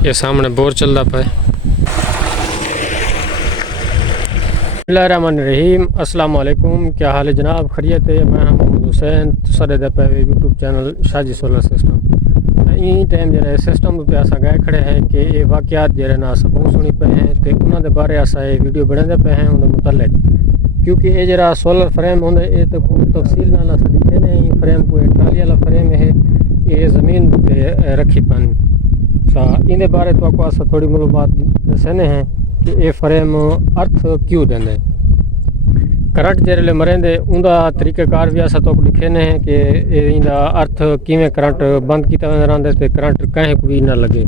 ये सामने बोर चलता पे। बिस्मिल्लाहिर्रहमानिर्रहीम, अस्सलाम वालेकुम। क्या हाल है जनाब? खैरियत है? मैं हम मोहम्मद हुसैन सारे दे पे यूट्यूब चैनल शाजी सोलर सिस्टम। ई टाइम जरा सिस्टम पे असा गए खड़े हैं कि ये वाक़यात जरा ना अस बहुत सुनी पे हैं तो उन्होंने बारे असा ये वीडियो बनाते पे हैं उनके मुतल्लिक, क्योंकि ये जरा सोलर फ्रेम होंगे ये तो पूरी तफसील नाल अस दिखे नहीं। फ्रेम कोई ट्राली वाला फ्रेम है, ये ज़मीन पे रखी पानी सा इन बारे तो आपको अस थोड़ी मालूमात दसने हैं कि ये फ्रेम अर्थ क्यों देंगे। करंट जैसे मरेंदे उनका तरीक़ाकार भी अस तो लिखेने हैं कि इंदा अर्थ किवें करंट बंद किया वेंदा ते करंट कहीं भी ना लगे।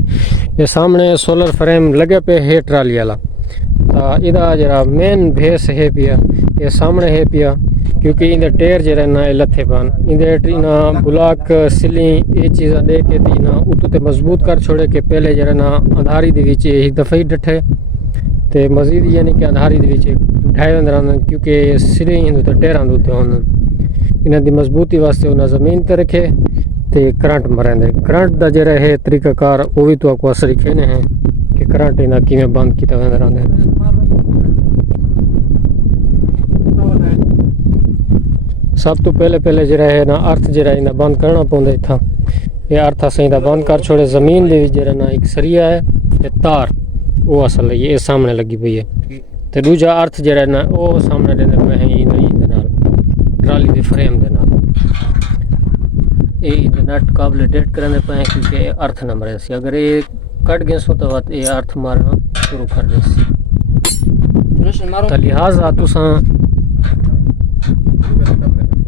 ये सामने सोलर फ्रेम लगे पे है ट्राली वाला, तो इदा जरा मेन भेस है पिया ये सामने है पिया, क्योंकि इंदे टायर जरा ना लथे पान इंदे ना ब्लॉक सिली ये चीज़ा दे के ना उतने मजबूत कर छोड़े कि पहले जरा ना अंधारी दे विच एक दफ़ा ही डठे ते मजीद यानी कि अंधारी दे विच ढाई वेंदे रहंदे, क्योंकि सिले हिंदू तो टायरां दे उत्ते होंदे। इन्हां दी मजबूती वास्ते उन्हें ज़मीन ते रखे ते करंट मरेंदे। करंट दा जरा है तरीक़ाकार वो भी तो आपको असर लिखेने हैं कि करंट इन्हां किवें बंद किया वेंदे रहंदे। सब तो पहले जरा है ना अर्थ जरा इन्हें बंद करना पौंदा इत्थां। ये अर्थ असें इन्हें बंद कर छोड़े। ज़मीन दे विच जरा ना एक सरिया है ते तार वो असल ये सामने लगी पई है ते दूजा अर्थ जरा ना वो सामने देंदे पे हैं इन्हें नाल ट्राली दे फ्रेम दे नाल ये नट काबले डेट करने पे हैं, क्योंकि अर्थ न मरे सी। अगर ये कट गए सो तो ये अर्थ मारना शुरू कर दे सी। तो लिहाजा तुसा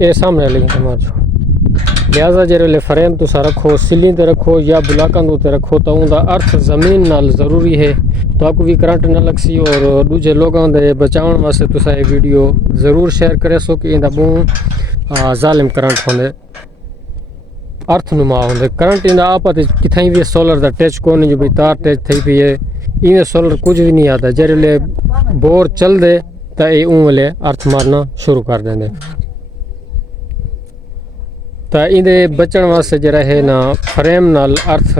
ये सामने लेकिन तुम्हार जो लिहाजा जरे फ्रेम तुसा रखो सिली ते रखो या ब्लॉकां ते रखो तो उनका अर्थ ज़मीन नाल ज़रूरी है, तो आपको भी करंट न लग सी। और दूजे लोगों के बचाव वास्ते तुसा ये वीडियो ज़रूर शेयर करे सो कि इंदा बहु जालिम करंट होंदे अर्थ नुमा होंदे। करंट इंदा आपत किथाई भी सोलर दा टच को नहीं जो भी तार टच थी पी है इवें सोलर कुछ भी नहीं आता। जरे बोर चल दे तो ये वाले अर्थ मारना शुरू कर देंगे। तो इनके बचन वास्ते जरा है ना फ्रेम नाल अर्थ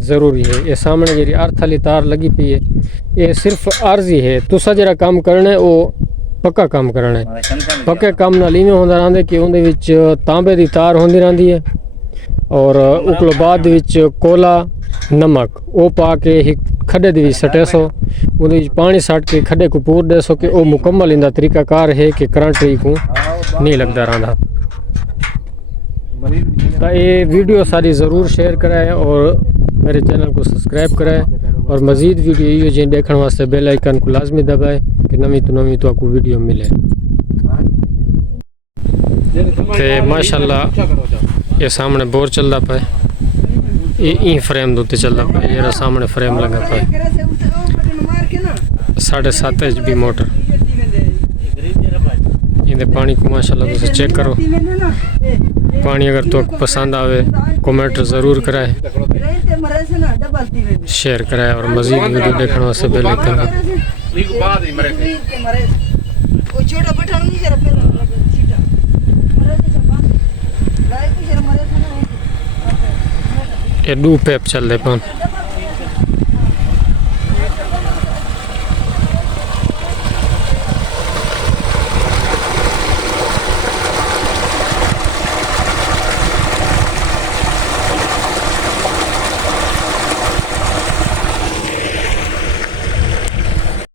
ज़रूरी है। ये सामने जी अर्थ वाली तार लगी पी है ये सिर्फ अर्जी है। तुसा जरा काम करना है वो पक्का काम करना है। पक्के काम नाल इवें होंदा रहंदा कि उनदे विच तांबे दी तार होंदी रहंदी है और उकलो बाद विच कोला नमक वो पा के एक खड्डे दी सटे सो उहदे विच पानी सट के खड्डे को पूर दे सो कि वो मुकम्मल इंदा तरीक़ाकार है कि करंट ही को नहीं लगता रहंदा। तो ये वीडियो सारी ज़रूर शेयर कराएं और मेरे चैनल को सब्सक्राइब कराएं और मज़ीद वीडियो ये जी देखने वास्ते बेल आइकन को लाजमी दबाएं कि नवी तो आपको वीडियो मिले। तो माशाल्लाह ये सामने बोर चलता पे ये फ्रेम दे चलता पे जरा सामने फ्रेम लगा पे 7.5 HP मोटर इन्हें पानी को माशाल्लाह तुम चेक करो। पानी अगर तो पसंद आवे कमेंट ज़रूर कराए शेयर कराए और मज़ीद वीडियो देखने वास्ते बेल आइकन ये 2 पैप चल रहे पान।